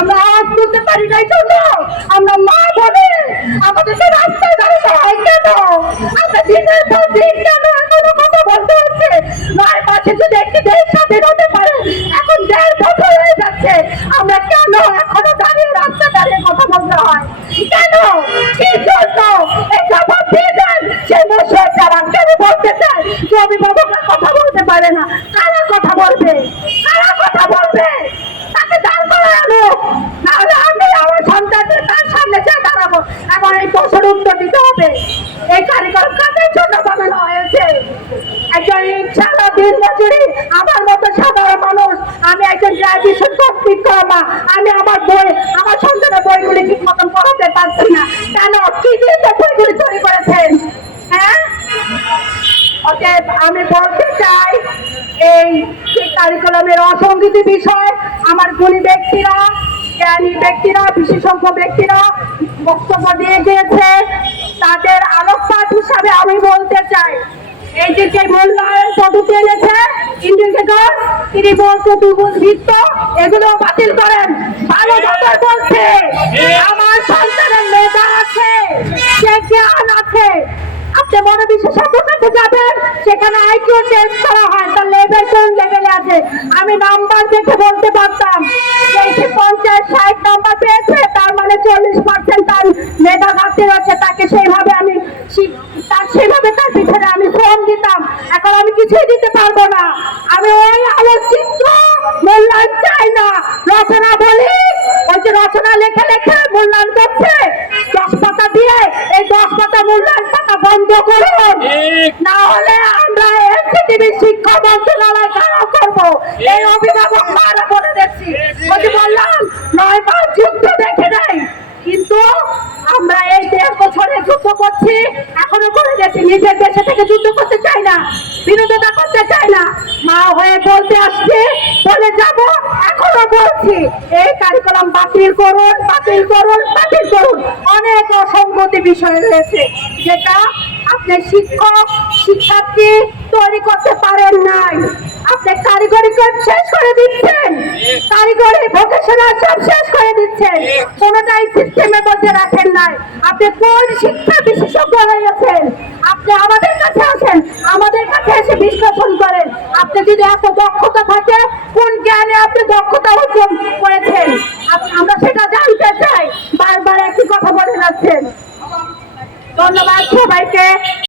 আমরা আওয়াজ তুলতে পারি নাই জন্য আমরা মা বলে আমাদেরকে রাস্তায় দাঁড়াতে হয় কেন? আমরা দিনের পর দিন কেন এখনো কথা বলতে হচ্ছে? 9 মাসে যদি একটি দেশ স্বাধীন হতে পারে, এখন 1.5 বছর হয়ে যাচ্ছে, আমরা কেন এখনো দাঁড়িয়ে রাস্তায় দাঁড়িয়ে কথা বলতে হয় কেন? কি জন্য? এই জবাব দিয়ে দেন। সে বসে যারা কেন বলতে চায় যে অভিভাবকরা কথা বলতে পারে না, কারা কথা বলবে? কারা কথা বলবে? তাকে দাঁড় করে আনো, নাহলে আমি আমার সন্তানদের তার সামনে চেয়ে দাঁড়াবো। এখন এই প্রশ্নের উত্তর দিতে হবে, এই কারিগর কাদের জন্য বানানো হয়েছে? একজন ইনশাআল্লাহ দিন মজুরি, আমার মতো সাধারণ মানুষ, আমি একজন গ্রাজুয়েশন কমপ্লিট করা মা, আমি আমার সন্তানের বইগুলি ঠিক মতন পড়াতে পারছি না কেন? কি দিয়ে বইগুলি তৈরি করেছেন? হ্যাঁ, ওকে আমি বলতে চাই, এই কারিকুলামের অসংগতি বিষয় আমার গুণী ব্যক্তিরা, জ্ঞানী ব্যক্তিরা, বিশেষজ্ঞ ব্যক্তিরা বক্তব্য দিয়ে গিয়েছে। তাদের আলোকপাত হিসাবে আমি বলতে চাই, এই যে মূল্যায়ন পদ্ধতি এনেছে ইন্ডিকেটর, ত্রিভুজ, চতুর্ভুজ, বৃত্ত, এগুলো বাতিল করেন। ভালো কথা বলছে, আমার সন্তানের মেধা আছে, সে জ্ঞান আছে। আপনি বড় বিশেষজ্ঞের কাছে যাবেন, সেখানে আইকিউ টেস্ট করা হয়, তার লেভেল কোন লেভেলে আছে। আমি নাম্বার দেখে বলতে পারতাম যে 50-60 নাম্বার পেয়েছে, তার মানে 40% তার মেধা ঘাটতি রয়েছে। তাকে সেইভাবে তার পিছনে আমি শ্রম দিতাম। এখন আমি কিছুই দিতে পারবো না। আমি ওই আলোকচিত্র মূল্যায়ন চাই না। রচনা বলি, ওই যে রচনা লেখে লেখে মূল্যায়ন করছে 10 পাতা দিয়ে, এই 10 পাতা মূল্যায়ন পাতা বন্ধ করুন, না হলে আমরা এনসিটিভি শিক্ষা মন্ত্রণালয় কারা করবো? এই অভিভাবক মারা বলে দেখছি। ওই যে বললাম 9 মাস যুদ্ধ দেখে নাই, কিন্তু আমরা এই 1.5 বছরে যুদ্ধ করছি, এখনো করে গেছি। নিজের দেশে থেকে যুদ্ধ করতে চাই না, বিরোধিতা করতে চাই না, মা হয়ে বলতে আসছি, বলে যাব, এখনো বলছি, এই কারিকুলাম বাতিল করুন, বাতিল করুন, বাতিল করুন। অনেক অসংগতি বিষয় রয়েছে যেটা আপনি শিক্ষক শিক্ষার্থী তৈরি করতে পারেন নাই। আপনি কারিগরি শেষ করে দিচ্ছেন, কারিগরি ভোকেশনাল সব শেষ করে দিচ্ছেন, কোনটাই সিস্টেমের মধ্যে রাখেন নাই। আপনি কোন শিক্ষা বিশেষজ্ঞ হয়েছেন? আপনি আমাদের কাছে আসেন, আমাদের কাছে এসে বিশ্লেষণ করেন। আপনি যদি এত দক্ষতা থাকে, কোন জ্ঞানে আপনি দক্ষতা অর্জন করেছেন? আমরা সেটা জানতে চাই। বারবার একই কথা বলে যাচ্ছেন। ধন্যবাদ সবাইকে।